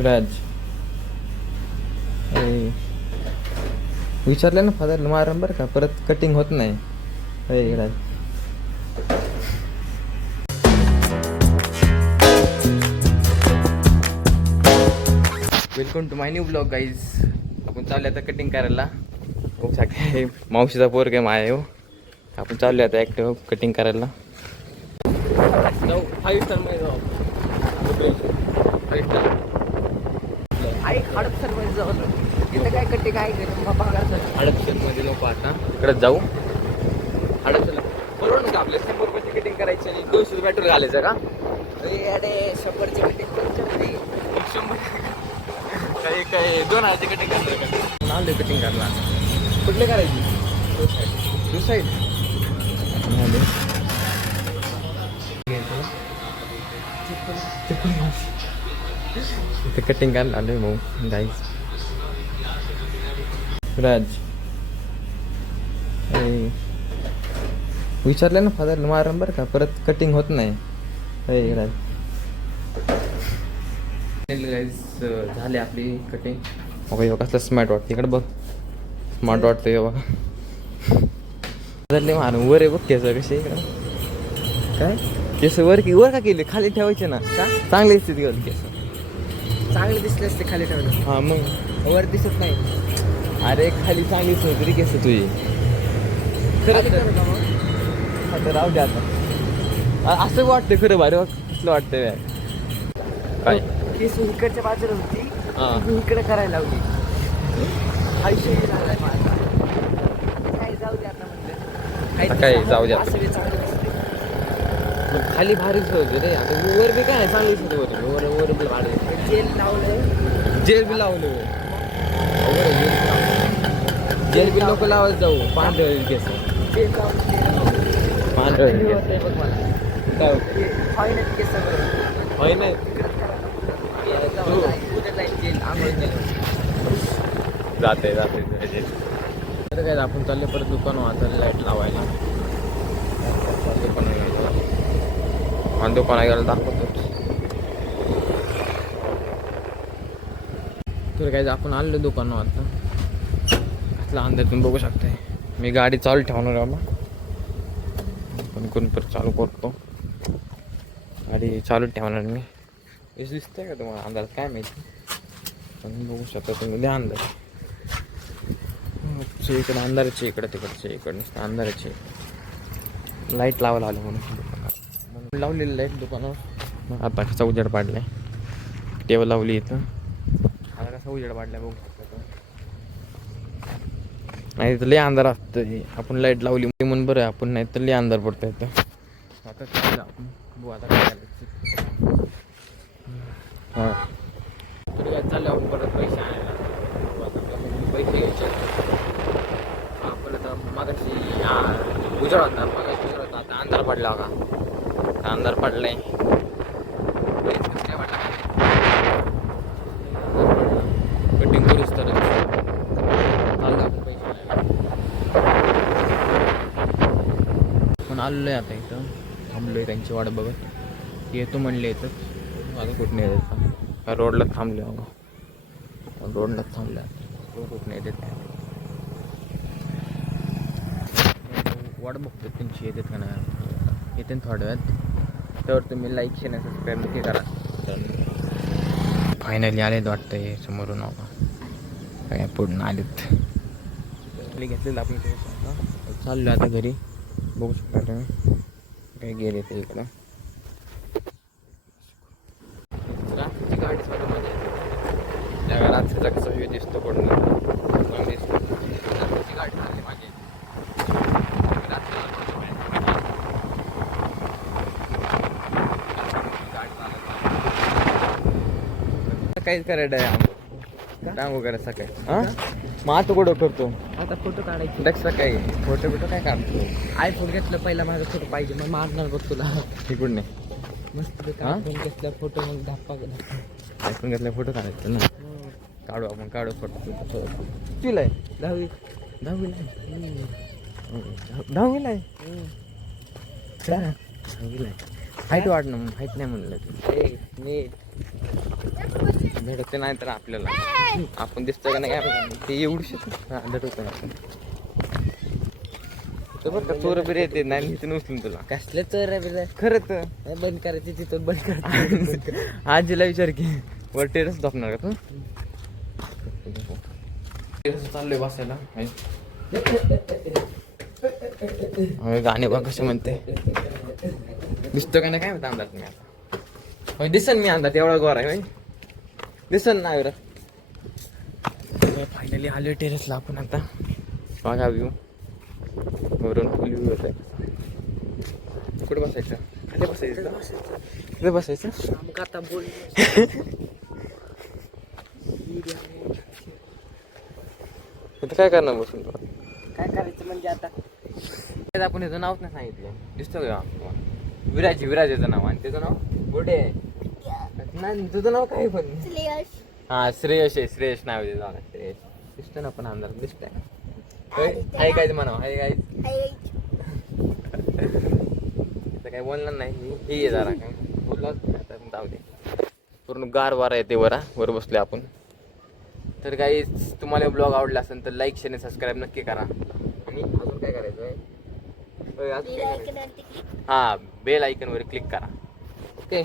राज विचारलं ना फादरला मारम बरं का, परत कटिंग होत नाही. Raj welcome to my new blog guys. आपण चालले आता कटिंग करायला. खूप सारे मावशीचा पोरग आहे माया हो. आपण चाललो आता ॲक्टिव्ह कटिंग करायला. जाऊ 5 स्टार मध्ये जाऊ. 5 स्टार हडपसरमध्ये जाऊ. इथं काय कट्टे काय हडपसरमध्ये नको आता, इकडे जाऊ. हडपसरला बरोबर का आपल्या 100 रुपयाची कटिंग करायची आणि 200 पेट्रोल घालायचं का? अरे 100ची कटिंग करून 100 काही काही 2000ची कटिंग करणार का? आले कटिंग करायला. कुठले करायची? टू साईड इथे कटिंग करायला आलोय भाऊ गाईज. राज विचारलं ना फादरला मारम बरं का, परत कटिंग होत नाही. राज गाईज झाली आपली कटिंग. बघा कसलं स्मार्ट वाटतं. इकडे बघ स्मार्ट वाटतं बघा. झाले मारून वर आहे बघ केस कसे. इकडं काय केस वर का केले? खाली ठेवायचे ना का? चांगली दिसते ती केस. चांगले दिसले असते खाली ठेवलं. हा मग वर दिसत नाही. अरे खाली चांगली दिसत तरी केस तुझी. खरं तर राहू दे आता. असं वाटतं खरं भारी कसलं वाटतंय काय. केस इकडच्या बाजूला होती, हा इकडे करायला लावली. आयुष्य झालाय माझा. काय जाऊ दे आता म्हणलं. काय जाऊ दे आता. असं बी चांगलं दिसतंय. खाली भारीच होते रे. आता वर बी काय चांगली दिसत वर वर बी भारी. जेल लावलं. जेल बी लावलं. जेल बी नको लावत जाऊ. पांढरे होईल केस. जेल लावलं. पांढरे होईल केस. बघ मला काय फायनल केस सगळं होय नाही जेल आंघोळ जाते तर काय आपण चालले परत दुकान वाचायला लाईट लावायला. दुकान गेला दाखवतो. तर काय आपण आलो दुकान आता. कसला अंदाज तुम्ही बघू शकताय. मी गाडी चालू ठेवणार आहे मग पण कोण परत चालू करतो. गाडी चालू ठेवणार मी. दिसतंय का तुम्हाला अंदाज काय माहिती, पण बघू शकता तुम्ही. द्या अंदाज. इकडे अंधाराचे इकडे तिकडचे इकडे नुसतं अंधाराचे. लाईट लावायला आलं म्हणून लावलेली लाईट दुकानावर. आता कसा उजेड पाडलाय. टेबल लावली इथं. आता कसा उजेड पाडलाय बघू शकता. नाही तर लय अंधार असतं. आपण लाईट लावली म्हणून बरं आपण, नाही तर लय अंधार पडतो इथं. आता काय आपण बघू आता काय करायचं. हां तर काय चाललं आपण परत पैसे आणायला. पैसे घ्यायचे आपण. आता मागाशी उजेड होता. मागाशी उजेड होता. आता अंधार पडला का? अंधार पडलाय. कटिंग करूच तर चाललं आपण पैसे पण आलेलो आहे आता इथं. थांबलो आहे त्यांची वाट बघत. येतो म्हणले येतं. माझं कुठं नाही येतं का? रोडला थांबले बघा. रोडलाच थांबले आता. कुठं नाही येतात काय वाट बघतो त्यांची येतात का नाही. येते थोड्या वेळात. तर तुम्ही लाईक शेअर आणि सबस्क्राईब नक्की करा. फायनली आलेत वाटतं हे समोरून. काय पुढून आलेत. घेतलेलं आपण चाललो आता घरी. बघू शकता तुम्ही काय गेले ते इकडं. रात्रीची गाडी त्या रात्रीचा कसा व्ह्यू दिसतो पडून दिसतो. रात्रीची गाडी आली माझी. काहीच करायचं आहे. टांगू करायचं सकाळी. हां मग आता कुठं करतो. आता फोटो काढायचे. लक्ष सकाळी फोटो बिटो काय काढतो. आयफोन घेतलं पहिला माझा फोटो पाहिजे मग मारणार बघ तुला. तिकडून नाही मस्त आयफोन घेतला फोटो मग धप्पा आयफोन घेतला फोटो काढायचं ना. काढू आपण काढू फोटो. तुला आहे 10वी 10वीला आहे. 10वीला आहे. 10वीला आहे. हाईट वाढणं हाईट नाही म्हणलं. नीट भेटते नाही तर आपल्याला आपण दिसतो का नाही काय ते एवढू शकतो भेटतो आपण तर बरं का चोर बिर येते नाही तिथून उचलून तुला कसले चोर बिर खरंच नाही बंद करायची तिथून बंद करायची आजीला विचार की वर टेरेस दाखवणार का तू टेरेस चाललोय बसायला गाणे बघ कसे म्हणते दिसतो का नाही काय म्हणता अंदाज मी आता होय दिसन मी अंदाज एवढा गोर आहे होय दिसन ना फायनली आलो टेरेसला आपण आता बघा व्ह्यू वरून व्ह्यू येत आहे कुठे बसायचं खाली बसायचं कुठे बसायचं आमका आता बोल आता काय करणार बसून तुला काय करायचं म्हणजे आता आपण याचं नावच नाही सांगितलं दिसतो का विराजाचं नाव आणि त्याचं नाव बुडे नाही तुझं नाव काय पण हा श्रेयश आहे श्रेयश नाव आहे त्याचं श्रेयश दिसतो ना पण अंदाज दिसतंय हाय काय म्हणावं हाय काय आता काय बोलणार नाही हे आहे जरा काय बोललाच नाही आता जाऊ दे पूर्ण गार वारा येते वर बसले आपण तर काही तुम्हाला ब्लॉग आवडला असेल तर लाईक शेअर आणि सबस्क्राईब नक्की करा आणि अजून काय करायचं आहे हा बेल आयकॉनवर क्लिक करा ओके